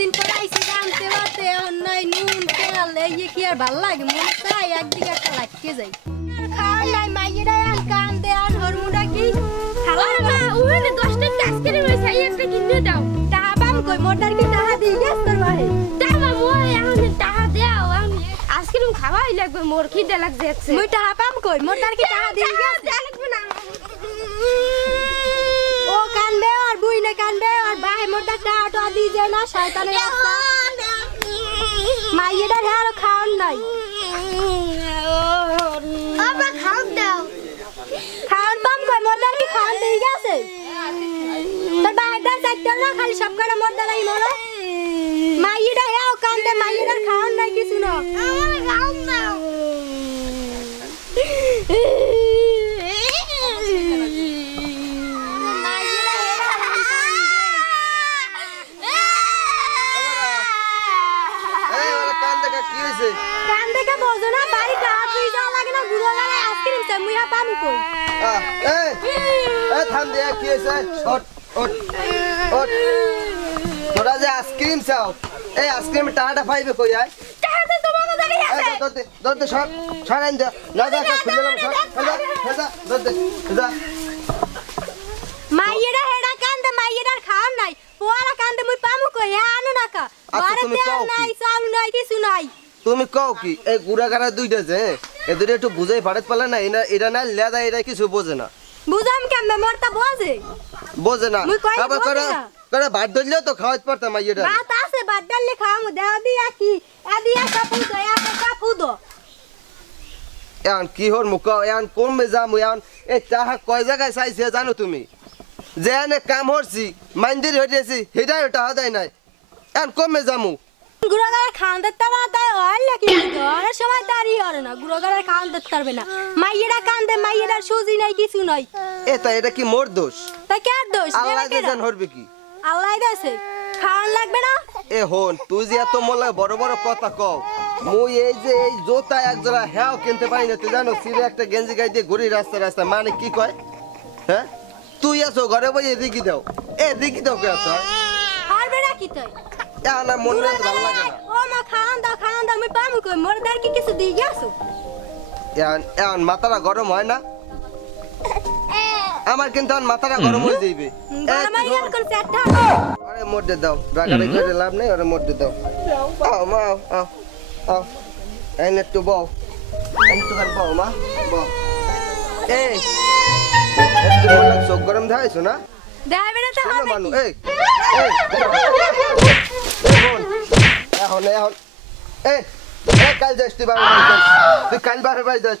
দিন পর আইছি জানতে বাতে নাই নুন তেল এই কি আর ভাল লাগে মন চাই একদিকে একটা লাগতে যাই খাওয়া নাই মাইয়েরা আন কান দে আন হরমুডা কি খাওয়া না ওখানে 10 টা আইসক্রিম হইছে একটা কিনে দাও টাকা পাম কই মোটার কি টাকা দি গেছ তোর ভাই টাকা মই এখন টাকা দাও আমি আইসক্রিম খাওয়াই লাগবে মোর খিদে লাগছে মই টাকা পাম কই মোটার কি টাকা দি গেছ লাগবে না ও কান্দে আর বুই না কান্দে আর বাহে মোটা টাটা দি যে না শয়তানের রাস্তা মাইয়েরা হেয়ার খাওন নাই আবার খাও দাও খাওন পাম কই মোটার কি খাওন দি গেছে তোর বাহেটা চাইতে না খালি সব করে মোটা নাই মরো মাইয়েরা হেয়ার কান্দে মাইয়েরা খাওন নাই কিছু না আমার খাওন দাও কান্দে কা বোঝো না বাড়ি কাজ হই যাওয়া লাগে না গুড়ো গালে আইসক্রিম চাই মুইয়া পামু কই এ থাম দে কি হইছে ওট ওট ওট তোরা যে আইসক্রিম চাও এই আইসক্রিম টাটা পাইবে কই আয় টাকা তো বাবা জানি আছে দতে শট ছড়ান দে না দা খুললাম শট দতে যা মাইয়েরা হেডা কান্দে মাইয়েরা খাওন নাই পোয়ারা কান্দে মুই পামু কই আনো না কা বারে তেল নাই চাল নাই কিছু নাই তুমি কও কি এই গুড়াগাড়া দুইটা যে এ দুইটা একটু বুঝাই পারত পারলে না এটা না লেদা এটা কিছু বোঝে না বুঝাম কেমনে মোরটা বোঝে না আবার করে ভাত ধরলেও তো খাওয়াতে পারতাম এটা ভাত আছে ভাত ডাললে খাওয়ামু দেহ দিয়া কি এদিয়া কাপু দে কাপু দো এখন কি হর মুখ এখন কোন মে যাম এখন এই চাহা কয় জায়গায় চাইছে জানো তুমি যে এনে কাম হরছি মন্দির হইতেছি হেটাই টাহা দেয় নাই এখন কোন মে যামু গুড়াগাড়া খান দিতে না তাই হয় নাকি অনেক সময় তারই হয় না গুড়াগাড়া খান দিতে পারবে না মাইয়েরা কান্দে মাইয়েরা সুজি নাই কিছু নাই এটা কি মোর দোষ তা কার দোষ আল্লাহ জান হরবে কি আল্লাহ দেছে খান লাগবে না এ হন তুই যে এত মোলা বড় বড় কথা কও মুই এই যে এই জোতা একজোড়া হ্যাও কিনতে পারি না তুই জানো সিরে একটা গেঞ্জি গাই দিয়ে ঘুরি রাস্তা মানে কি কয় হ্যাঁ তুই আসো ঘরে বই এদিকে দাও কে আসো হারবে না কি তুই না মনে ভালো লাগে না ও মা খান দাও আমি পামু কই মোর দার কি কিছু দিয়ে গেছো এখন মাথাটা গরম হয় না আমার কিন্তু মাথাটা গরম হয়ে যাইবে আরে মোটে দাও রাগারে করে লাভ নেই ওরে মোটে দাও আও মা আও এই নে তো বউ তো কর বউ মা বউ এই একটু মনে চোখ গরম ধাইছো না দেবে না তো হবে মানু এই এখন কাল যাস তুই কাল বাপের বাড়ি যাস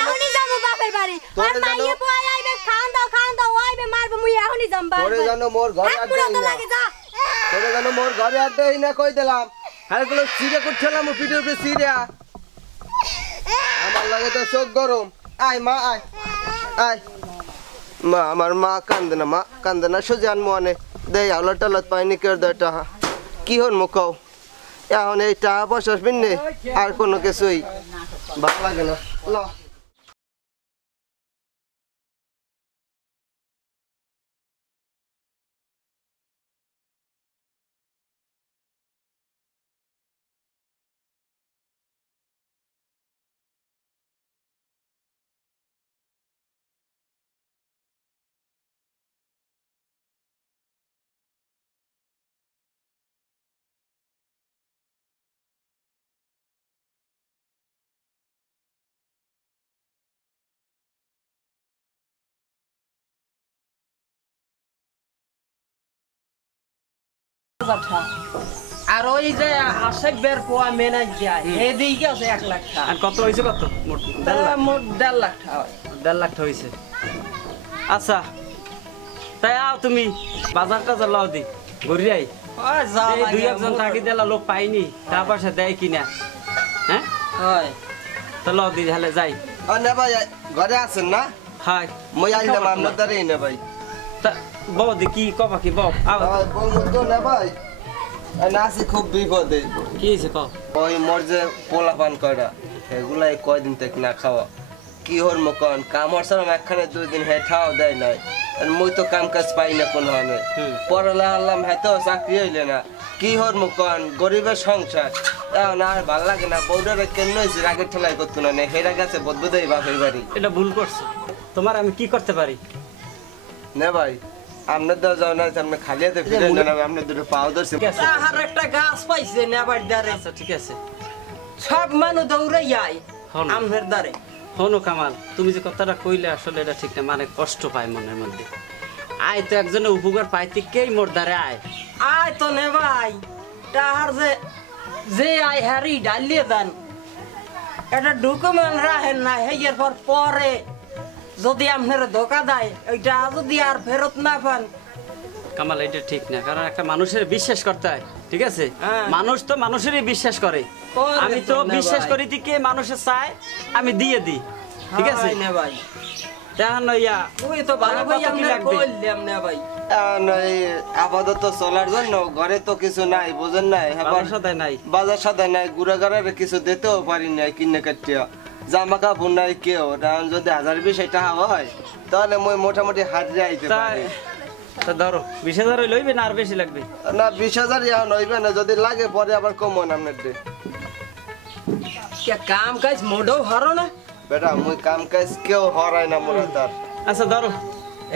এখনই যাবো বাপের বাড়ি আর মাইয়ে বয় আইবে খান দাও আইবে মারবে মুই এখনই যাম বাড়ি তোরে জানো মোর ঘরে আড্ডা না কই দিলাম আর গুলো সিরে করছিলাম পিঠের উপরে সিরে আমার লাগে তো চোখ গরম আয় মা আয় মা আমার মা কান্দে না সোজা আনমো আনে দেয় আওলা টালত পাইনি কেউ দেয় টাহা কি হন মুখাও এখন এই টাকা পয়সা পিনে আর কোনো কিছুই ভালো লাগে না ল আর ওই যে আশেক বের পোয়া মেনাজ যায় এদিকে আছে 1 লাখ টাকা আর কত হইছে কত মোট 1.5 লাখ টাকা 1.5 লাখ হইছে আচ্ছা তাই আও তুমি বাজার টাজার লাও দি ঘুরি আই ওই যা এই দুই একজন থাকি দেলা লোক পাইনি তারপর সে দেয় কিনা হ্যাঁ হয় তো লাও দি হলে যাই না ভাই ঘরে আছেন না হাই মই আইলাম আপনার দ্বারাই না ভাই তা বউ দি কি কবা কি বউ আও বলবো তো না ভাই নাসি খুব বিপদে কি হইছে কও ওই মোর যে পোলা পান করা এগুলাই কয়দিন থেকে না খাওয়া কি হর মকন কামর সারাম একখানে 2 দিন হেঠাও দেয় নাই আর মুই তো কাম কাজ পাই না কোন হানে পড়ালে আল্লাহ হেতো চাকরি হইলে না কি হর মুকন গরিবের সংসার এখন আর ভাল লাগে না বউডারে কেন হয়েছে রাগের ঠেলাই করতো না হেরা গেছে বদবুদাই বাপের বাড়ি এটা ভুল করছো তোমার আমি কি করতে পারি না ভাই আপনার দেওয়া যাও না আপনি খালি হাতে ফিরে যান আপনার দুটো পাও ধরছে আর একটা গাছ পাইছে নেবার দ্বারে আচ্ছা ঠিক আছে সব মানুষ দৌড়ে যায় হলো। আমনের দ্বারে শোনো কামাল তুমি যে কথাটা কইলে আসলে এটা ঠিক না মানে কষ্ট পায় মনের মধ্যে আয় তো একজনের উপকার পাইতে কেই মোর দ্বারে আয় আয় তো নে ভাই তাহার যে আয় হারি ডালিয়ে দেন এটা ডকুমেন্ট রাখেন না হেয়ের পর পরে যদি আপনার ধোকা দেয় ওইটা যদি আর ফেরত না পান কামাল এটা ঠিক না কারণ একটা মানুষের বিশ্বাস করতে হয় ঠিক আছে হ্যাঁ। মানুষ তো মানুষেরই বিশ্বাস করে করে আমি তো তো না বিশ্বাস ভাই। করি দিকে মানুষের চায় আমি দিয়ে দিই ঠিক আছে হয় না ভাই দেখেন ইয়া ওই তো ভালো ভাই কত কি আপনার লাগবে? কইলাম না ভাই এখন এই আপাতত চলার জন্য ঘরে তো কিছু নাই বুঝেন নাই বাবার সাথে নাই বাজার সাথে নাই গুড়াগাড়ারে কিছু দিতেও পারি নাই কিনে কাটিয়া জামা কাপড় নাই কেউ এখন যদি 1020 টাকা হয় তাহলে মই মোটামুটি হাজিরা আইতে তাই পারি তা ধরো 20,000 লইবে না আর বেশি লাগবে না 20,000 এখন হইবে না যদি লাগে পরে আবার কমন আপনার দে কে কাম কাজ মোডও হারো না বেটা মুই কাম কাজ কেউ হরায় না মোরা তার আচ্ছা ধরো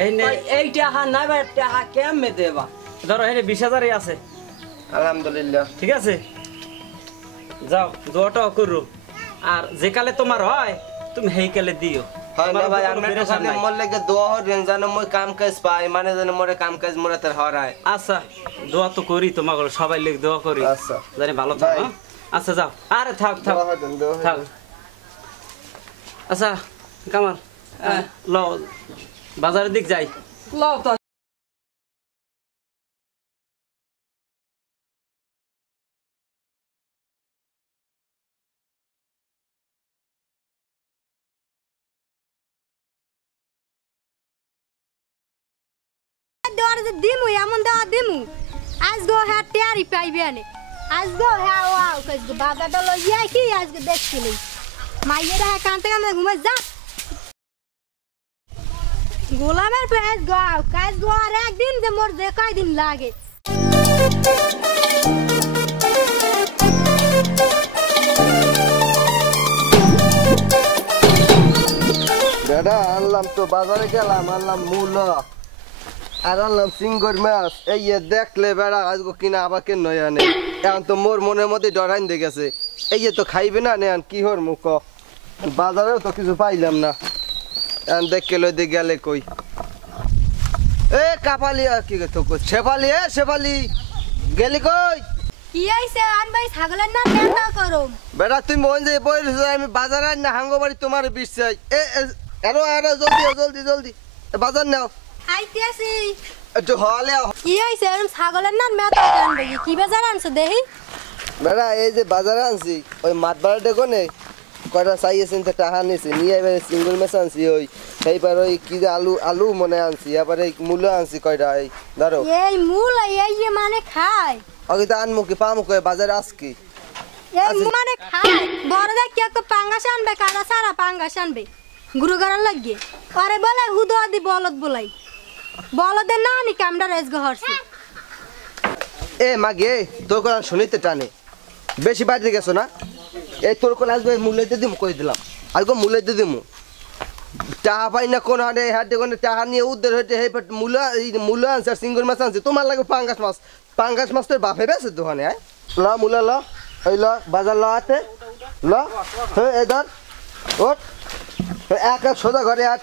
এই নে ভাই এই টাকা না ভাই টাকা কেমনে দেবা ধরো এই 20,000 আছে আলহামদুলিল্লাহ ঠিক আছে যাও দোয়াটাও করো আর যে কালে তোমার হয় তুমি সেই কালে দিও হয় না তোমার ভাই উপর কোনো আপনার তো পেরেশান খালি নাই। মোর লাগে দোয়া হরেন জানো মই কাম কাজ পাই মানে জানো মোরে কাম কাজ মোরা তার হরায় আচ্ছা দোয়া তো করি তোমাকে সবাই লেগে দোয়া করি আচ্ছা। জানি ভালো থাকো বাই। হ্যাঁ? আচ্ছা যাও আরে থাক থাক দোয়া হরেন দোয়া থাক হরেন আচ্ছা কামাল লও বাজারের দিক যাই লও তো দেওয়ার যে দিমু এমন দেওয়া দিমু আজগো হ্যাঁ টেয়ারি পাইবে আনে আজগো হ্যাঁ ওয়াও কাজগো বাজারটা লইয়া কি আজকে দেখছিলি মাইয়েরা হ্যাঁ কানতে কানতে ঘুমে যা গোলামের পেঁয়াজ গাও কাজ গো আর একদিন যে মোর যে কয়দিন লাগে বেটা আনলাম তো বাজারে গেলাম আনলাম মূলা আর আনলাম সিঙ্গর মাছ এই দেখলে বেড়া আজকে কিনা আবার কেন নয় আনে এখন তো মোর মনের মধ্যে ডরাইন দিয়ে গেছে এই তো খাইবে না নেন কি হর মুখ বাজারেও তো কিছু পাইলাম না এখন দেখে লই দিয়ে গেলে কই এ কাপালি আর কি তো শেফালি শেফালি গেলি কই কি হইছে আন ভাই ছাগলের নাম নেতা করো বেটা তুমি মন যে বইছ আমি বাজারে না হাঙ্গো বাড়ি তোমার বিশ্বাস এরো এরো জলদি জলদি জলদি বাজার নাও আইতেছি একটু হলে কি হইছে এরম ছাগলের নাম নেতা আনবে কি বাজার আনছো দেখি বেড়া এই যে বাজারে আনছি ওই মাতবার দেখো নে কয়টা চাইয়েছেন তো টাকা নিয়েছে নিয়ে এবারে সিঙ্গল মেস আনছি ওই সেইবার ওই কি যে আলু আলু মনে আনছি এবার এই মূল্য আনছি কয়টা এই ধরো এই মূল এই যে মানে খায় ওকে তো আনমু কি পামু কই বাজারে আজকে এই মানে খায় বড় দেখ কি একটা পাঙ্গাস আনবে কারা সারা পাঙ্গাস আনবে গুরু করার লাগিয়ে আরে বলে হুদো দি বলদ বলাই বলদের না নি কামডা রেজগো হরছে এ মাগে তোর কথা শুনিতে টানে বেশি বাড়িতে গেছো না এই তোর কোন আসবে মূল্যতে দিমু কই দিলাম আজকে মূল্যতে দিমু টাকা পাই না কোন হাটে হাটে কোন টাকা নিয়ে উদ্ধার হইতে হে মূল্য আনছে আর সিঙ্গল মাছ আনছে তোমার লাগে পাঙ্গাস মাছ তোর বাপে বেছে দোকানে আয় ল মূল্য ল এই ল বাজার ল আতে ল হ্যাঁ এই ধর ওট এক এক সোজা ঘরে আট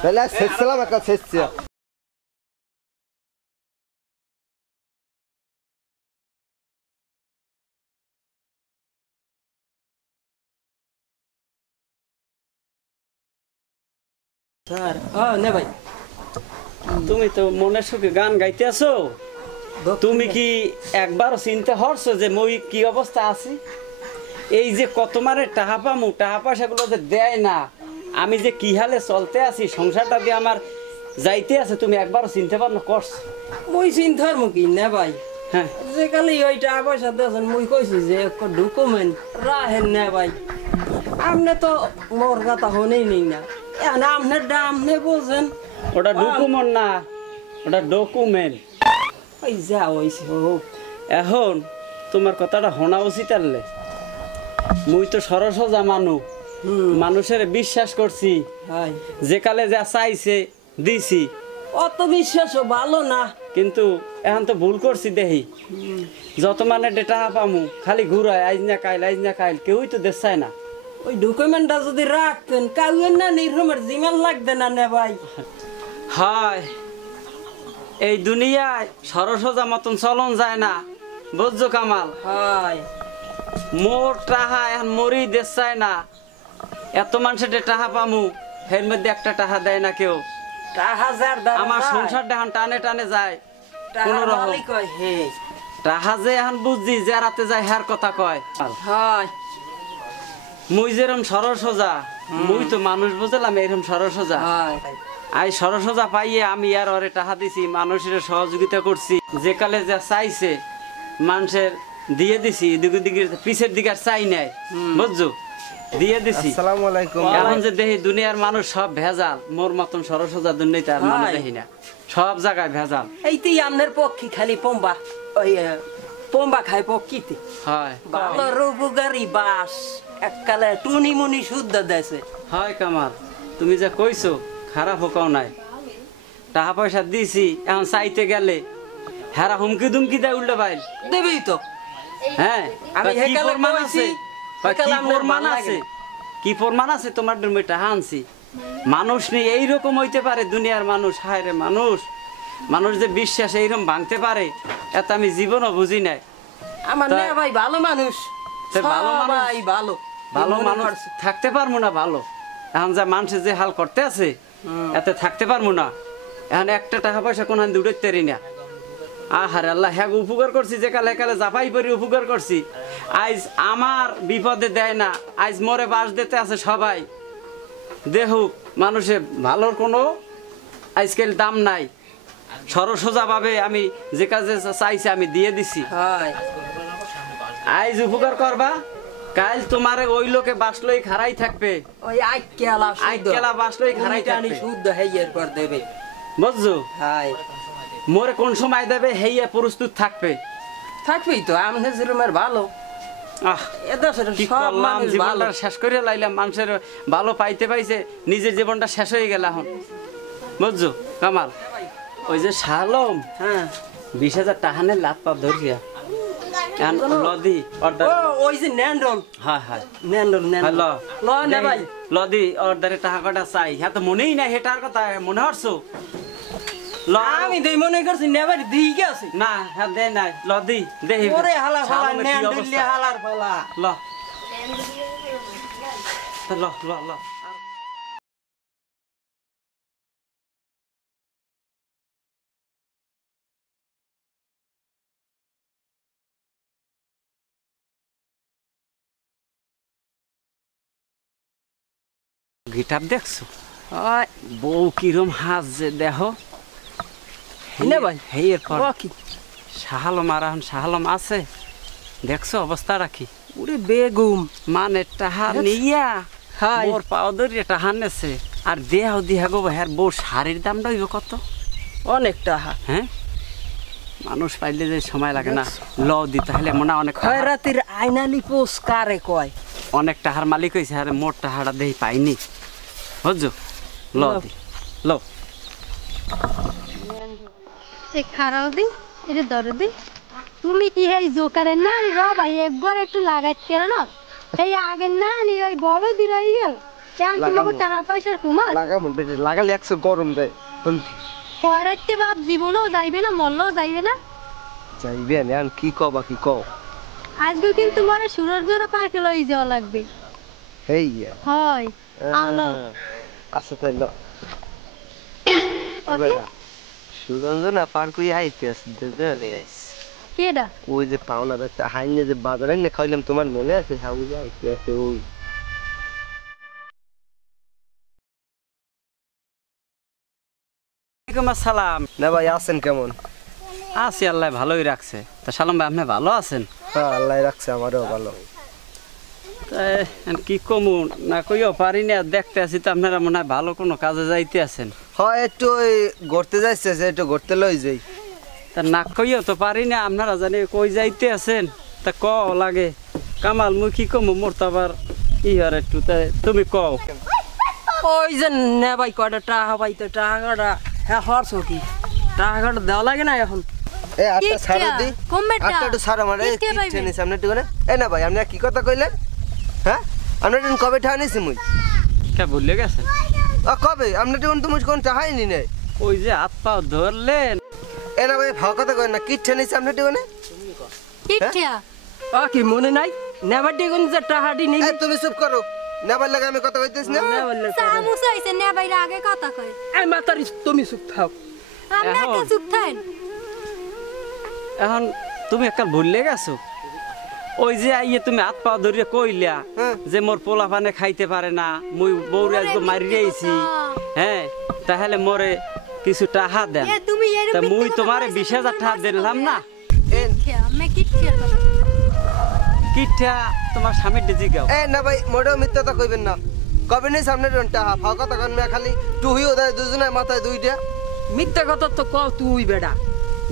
তাহলে শেষছিলাম একটা শেষছি স্যার নে ভাই তুমি তো মনের সুখে গান গাইতে আছো তুমি কি একবারও চিন্তা হরছো যে মই কি অবস্থা আছি এই যে কত মারে টাকা পামু টাকা পয়সাগুলো যে দেয় না আমি যে কি হালে চলতে আছি সংসারটা দিয়ে আমার যাইতে আছে তুমি একবারও চিনতে পারো না করছো মুই চিন্তার মুখী নে ভাই হ্যাঁ যে কালি ওই টাকা পয়সা দেন মুই কইছি যে একটা ডকুমেন্ট রাহেন নে ভাই আপনি তো মোর কথা হনেই নেই না এখন আপনার দাম নে বলছেন ওটা ডকুমেন্ট না ওটা ডকুমেন্ট ওই যা হইছে হোক এখন তোমার কথাটা শোনা উচিত আনলে মুই তো সরসজা মানুষের বিশ্বাস করছি হাই যে কালে যা চাইছে দিছি অত বিশ্বাসও ভালো না কিন্তু এখন তো ভুল করছি দেহি যত মানে টাকা পামু খালি ঘুরায় আইজ না কাইল কেউই তো দেশ চায় না ওই ডকুমেন্টটা যদি রাখতেন কাউয়ের না নির্ভমের জিমেল লাগবে না নে ভাই হয় এই দুনিয়ায় সরসজা মতন চলন যায় না বুঝছো কামাল হাই মোর টাহা এখন মরি দেশ চায় না এত মানুষের টাহা পামু এর মধ্যে একটা টাহা দেয় না কেউ হাজার দ্বারা আমার যায়। সংসার এখন টানে টানে যায় টাহা কোনো রকম মালিক হয়, হে টাহা যে এখন বুঝছি যে রাতে যায় হ্যার কথা কয় হাই মুই যেরম সরল সোজা মুই তো মানুষ বুঝলাম এরকম সরল সোজা হাই আই সরল সোজা পাইয়ে আমি আর ওরে টাহা দিছি মানুষের সহযোগিতা করছি যে কালে যা চাইছে মানুষের দিয়ে দিছি এদিকে দিকে পিছের দিকে আর চাই নাই বুঝছো দিয়ে দিছি আসসালামু আলাইকুম এখন যে দেখি দুনিয়ার মানুষ সব ভেজাল মোর মতন সরল সোজা দুনিয়াতে আর মানুষ হাই। দেখি না সব জায়গায় ভেজাল এইতেই আমনের পক্ষী খালি পম্বা ওই পম্বা খায় পক্ষীতে হয় ভালো রূপগারি বাস এককালে টুনি মুনি শুদ্ধ দেশে হয় কামাল তুমি যা কইছো খারাপ হোকাও নাই টাকা পয়সা দিছি এখন চাইতে গেলে হেরা হুমকি দুমকি দেয় উল্টো বাইল দেবেই তো হ্যাঁ আমি কি হেকালে প্রমাণ কইছি, আছে কয় হেকালে কি আমনের প্রমাণ ভাল আছে লাগে কি প্রমাণ আছে তোমার ডুমে টাকা আনছি মানুষ নেই এইরকম হইতে পারে দুনিয়ার মানুষ হায় রে মানুষ যে বিশ্বাস এইরকম ভাঙতে পারে এত আমি জীবনও বুঝি নাই আমার তা- না ভাই ভালো মানুষ তা ভালো মানুষ- সবাই ভালো ভালো মনে মানুষ করছে। থাকতে পারবো না ভালো এখন যা মানুষের যে হাল করতে আছে এতে থাকতে পারবো না এখন একটা টাকা পয়সা কোন উঠতে পারি না আহারে আল্লাহ হ্যাঁ উপকার করছি যে কালে কালে জাপাই পরি উপকার করছি আজ আমার বিপদে দেয় না আজ মরে বাস দিতে আছে সবাই দেহুক মানুষে ভালোর কোনো আজকাল দাম নাই সরসোজা ভাবে আমি যে কাজে চাইছি আমি দিয়ে দিছি হাই আজ উপকার করবা কাল তোমারে ওই লোকে বাসলই খারাই থাকবে ওই আইকেলা আইকেলা বাসলই খারাই টানি থাকবে শুদ্ধ হেইয়ের পর দেবে বুঝছো হাই মোরে কোন সময় দেবে হেইয়া প্রস্তুত থাকবে থাকবেই তো আমনে যেরমের ভালো আহ এদেশের কি সব করলাম মানুষ ভালো জীবনটা শেষ করে লাইলাম মানুষের ভালো পাইতে পাইছে নিজের জীবনটা শেষ হয়ে গেল এখন বুঝছো কামাল ওই যে শালম হ্যাঁ 20,000 টাহানের লাভ পাপ ধরিয়া এখন লদি অর্ডার ও ওই যে ন্যান্ডল হ্যাঁ হ্যাঁ ন্যান্ডল ন্যান্ডল হ্যালো ল না ভাই লদি অর্ডারে টাকা কটা চাই হ্যাঁ তো মনেই নাই হেটার কথা মনে হরছো ল আমি দেই মনে করছি নেবার দিকে আছে না হ্যাঁ দে নাই লদি দেহি ওরে হালা ফালা শালমের কি ন্যান্ডল অবস্থা? হালার ফালা ল ল ল ল গিটার দেখছো ওই বউ কিরম হাজ যে দেহ হিনে ভাই হেই এরপর ও কি শাহালম আর এখন শাহালম আছে দেখছো অবস্থা রাখি ওরে বেগুম মানে টাহা নিয়া হাই মোর পাও ধরিয়ে টাহা নেছে আর দেহ দিহা গো হ্যার বউ শাড়ির দামটা হইব কত অনেক টাহা হ্যাঁ মানুষ পাইলে যে সময় লাগে না ল দি তাহলে মনে হয় অনেক টাহার- খয়রাতির আইনালি পোস কারে কয় অনেক টাহার মালিক হয়েছে আরে মোর টাহাটা দেহি পাইনি বুঝছো ল দি ল এ খারাপ দি এটা দরদি তুমি কি এই জোকারের না র ভাই একবার একটু লাগাইতে কেন না এই আগের না নি ওই বড় দিলাই গেল কেন তোমাকে টাকা পয়সার কুমার লাগাবো লাগালে 100 গরম দেয় খয়রাইতে বাপ জীবনও যাইবে না মরলেও যাইবে না যাইবে না কি কবা কি কও আজকে কিন্তু মনে সুরজ জোড়া পার্কে লই যাওয়া লাগবে হেই হয় আলো আচ্ছা তাই ল সুরঞ্জনা পার কই আইতে আছে কেডা ওই যে পাওনা একটা হাইনে যে বাজারে না খাইলাম তোমার মনে আছে হাউজে আইতে আছে ওই ওয়ালাইকুম আসসালাম না ভাই আছেন কেমন আছি আল্লাহ ভালোই রাখছে তা সালাম ভাই আপনি ভালো আছেন হ্যাঁ আল্লাহ রাখছে আমারও ভালো তাই কি কমু না কইও পারি না দেখতে আছি তো আপনারা মনে হয় ভালো কোনো কাজে যাইতে আছেন হ্যাঁ একটু ওই ঘুরতে যাইছে একটু ঘুরতে লই যাই তা না কইও তো পারি না আপনারা জানি কই যাইতে আছেন তা ক লাগে কামাল মুই কি কম মোর তো আবার ই আর একটু তুমি কও ওই যে নেবাই কয়টা টাকা পাই তো টাকাটা হ্যাঁ হরছ কি টাকাটা দেওয়া লাগে না এখন এ আটটা ছাড়ো দি কমবেটা আটটা একটু ছাড়ো মানে কিচ্ছে নি সামনে একটু এ না ভাই আপনি কি কথা কইলেন হ্যাঁ আপনি দিন কবে ঠা নিছি মুই কে ভুলে গেছেন কবে আপনি দিন তুমি কোন টাকাই নি নাই ওই যে হাত পাও ধরলেন এ না ভাই ভাও কথা কই না কিচ্ছে নিছি আপনি দিন কিচ্ছা কি মনে নাই নেবার দিগুন যে টাকাটি নেই এ তুমি চুপ করো নেবার লাগে আমি কথা কইতেছ না সামুসা হইছে নে বাইরে আগে কথা কই এই মাতারি তুমি চুপ থাও আমরা কে চুপ থাকেন এখন তুমি একটা ভুলে গেছো ওই যে আইয়ে তুমি হাত পা ধরিয়ে কইলা যে মোর পোলা পানে খাইতে পারে না মুই বউরে আজকে মারিয়ে আইছি হ্যাঁ তাহলে মোরে কিছু টাকা দেন এ তুমি তা মুই তোমারে 20,000 টাকা দিলাম না কিচ্ছা আমি কিচ্ছা কিটা তোমার স্বামীর ডিজি গাও এ না ভাই মোড়েও মিথ্যাটা কইবেন না কবে নেই সামনে টাকা ফাও কথা কন মে খালি টুহি ওদের দুজনের মাথায় দুইটা মিথ্যা কথা তো কও তুই বেটা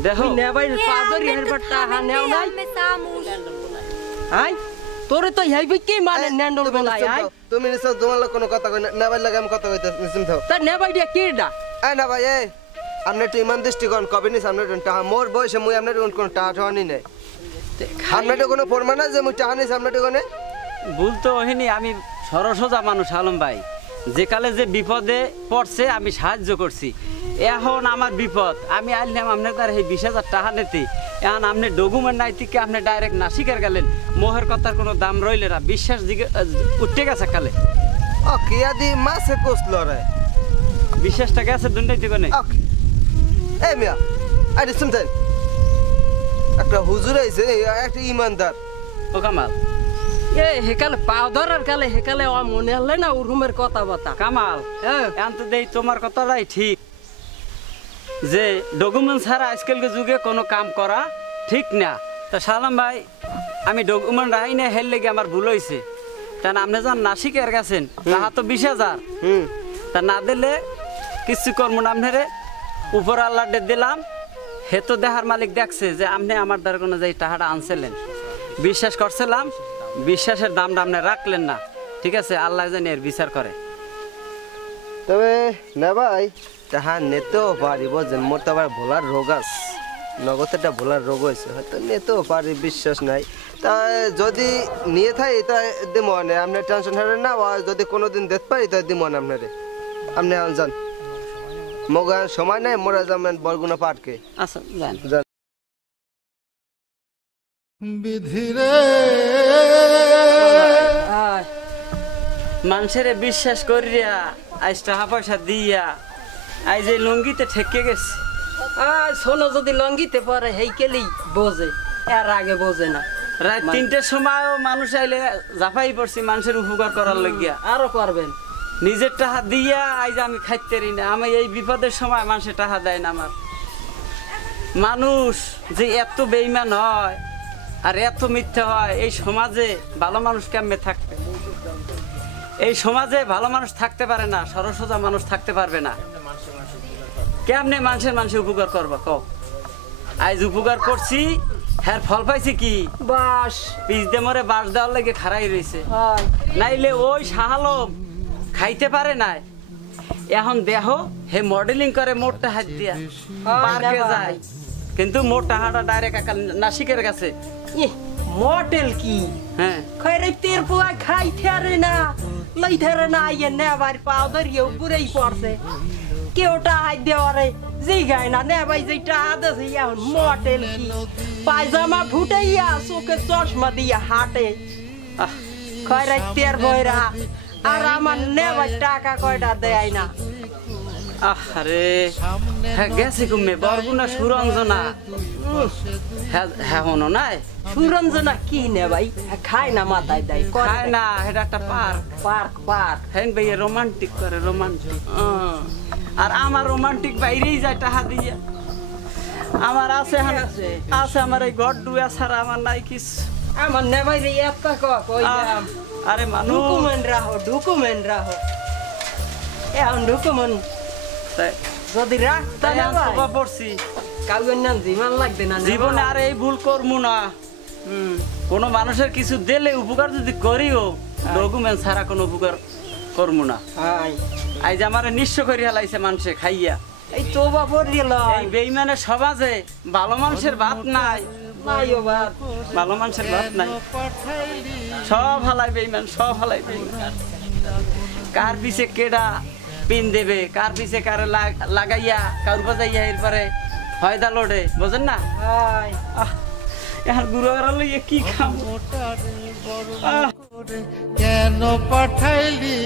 দেখো নেবাই পাদরি হেরবার টাকা নেও নাই আমি সামুস আই তোরে তো হেইবি কি মানে নেন্ডল বলাই আই তুমি নিশ্চয় তোমার লোক কোনো কথা কই না নেবার লাগে আমি কথা কইতে নিশ্চিন্ত থাও তা নেবাই দিয়া কিডা এ না ভাই এ আপনি একটু ইমান দৃষ্টিকোণ কবে নেই সামনে টাকা মোর বয়সে মুই আপনার কোনো টাকা ঠানি নাই আপনার কোনো প্রমাণ আছে যে মুই টাকা নেই সামনে টাকা ভুল তো ওহিনি আমি সরসোজা মানুষ আলম ভাই যে কালে যে বিপদে পড়ছে আমি সাহায্য করছি এখন আমার বিপদ আমি আইলাম আপনার তার এই 20,000 টাকা নিতে এখন আপনি ডকুমেন্ট নাই থেকে আপনি ডাইরেক্ট নাসিকের গেলেন মোহের কথার কোনো দাম রইলে না বিশ্বাস উঠে গেছে কালে কিয়া দি মাসে কোসলো রে বিশ্বাসটা গেছে দুর্নীতি কোনে এ মিয়া আরে শুনতেন একটা হুজুর আইছে একটা ইমানদার ও কামাল এ হেকালে পাও ধরার কালে হেকালে ও মনে হলে না উরুমের কথা বাতা কামাল হ্যাঁ এখন তো দেই তোমার কথাটাই ঠিক যে ডকুমেন্ট ছাড়া আজকালকে যুগে কোনো কাম করা ঠিক না তা সালাম ভাই আমি ডকুমেন্ট রাখি না হেল লেগে আমার ভুল হয়েছে তা আপনি যখন নাসিকের গেছেন তাহা তো 20,000 তা না দিলে কিছু কর্ম আপনারে উপর আল্লাহ দিলাম হে তো দেহার মালিক দেখছে যে আপনি আমার দ্বারা কোনো যে টাকাটা আনছিলেন বিশ্বাস করছিলাম বিশ্বাসের দামটা আপনি রাখলেন না ঠিক আছে আল্লাহ জানি এর বিচার করে তবে না ভাই তাহা নেতেও পারিব যে মোর তো আবার ভোলার রোগ আছে নগদটা ভোলার রোগ হয়েছে হয়তো নেতেও পারি বিশ্বাস নাই তা যদি নিয়ে থাই তা দিব মানে আপনার টেনশন হবে না যদি কোনোদিন দেখতে পারি তা দিব না আপনারে আপনি যান মগা সময় নাই মোরা যাবেন বরগুনা পাটকে আচ্ছা জান যান বিধিরে আয় মানুষের বিশ্বাস করিয়া আজ টাকা পয়সা দিয়া আজ এই লুঙ্গিতে ঠেকে গেছে আয় শোনো যদি লঙ্গিতে পারে হেইকেলেই বোঝে এর আগে বোঝে না রাত 3টের সময়ও মানুষ আইলে জাফাই পড়ছি মানুষের উপকার করার লাগিয়া আরো করবেন নিজের টাকা দিয়া আজ আমি খাইতে পারি না আমি এই বিপদের সময় মানুষের টাকা দেয় না আমার মানুষ যে এত বেইমান হয় আর এত মিথ্যা হয় এই সমাজে ভালো মানুষ কেমনে থাকবে এই সমাজে ভালো মানুষ থাকতে পারে না সরসোজা মানুষ থাকতে পারবে না কেমনে মানুষের উপকার করবা ক আজ উপকার করছি হ্যাঁ ফল পাইছি কি বাস পিস দে মরে বাস দেওয়ার লাগে খাড়াই রয়েছে হয় নাইলে ওই শাহালম খাইতে পারে না এখন দেহ হে মডেলিং করে মোটটা হাত দিয়া পার্কে যায় কিন্তু মোট টাকাটা ডাইরেক্ট একা নাসিকের কাছে মডেল কি হ্যাঁ খৈরে তের পোয়া খাইতে আরে না লইতে আরে না ইয়ে নেবার পাও ধরিয়ে উপরেই পড়ছে কেউটা হাত দেওয়ারে যেই গায় না নেবাই যেটা আদেছে এখন মডেল কি পায়জামা ফুটাইয়া চোখে চশমা দিয়া হাঁটে আহ, খৈরে তের বইরা আর আমার নেবার টাকা কয়টা দেয় না আরে হ্যাঁ গেছে কুমে বরগুনা সুরঞ্জনা হ্যাঁ হনো নাই সুরঞ্জনা কি নে ভাই খায় না মাথায় দেয় খায় না এটা একটা পার্ক পার্ক পার্ক হ্যাঁ ভাই রোমান্টিক করে রোমান্টিক আর আমার রোমান্টিক বাইরেই যায় টাকা দিয়া আমার আছে আছে আমার এই ঘর ডুয়া ছাড়া আমার নাই কিছু আমার নে ভাই রে একটা কই দাম আরে মানুষ ডকুমেন্ট রাখো এখন ডকুমেন্ট তাই যদি রাখতে তাই না আমি ভাই সভা পড়ছি কাউকে না জীবন লাগবে না জীবনে আর এই ভুল করবো না। কোনো মানুষের কিছু দিলে উপকার যদি করিও ডকুমেন্ট ছাড়া কোনো উপকার করবো না। আজ আমার নিঃস্ব করে হেলাইছে মানুষে খাইয়া। এই তো বাপর গেল এই বেইমানের সমাজে ভালো মানুষের ভাত নাই, ভালো মানুষের ভাত নাই, সব হালাই বেইমান, সব হালাই বেইমান। কার পিছে কেডা পিন দেবে, কার পিছে কারে লাগাইয়া কার বাজাইয়া এরপরে হয়দা লোডে, বোঝেন না? গুরু লইয়া কি খাবো? কেন পাঠাইলি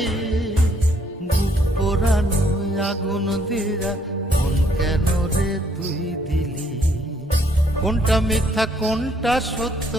বুক পোড়ানো আগুন দিয়া, মন কেন রে তুই দিলি? কোনটা মিথ্যা কোনটা সত্য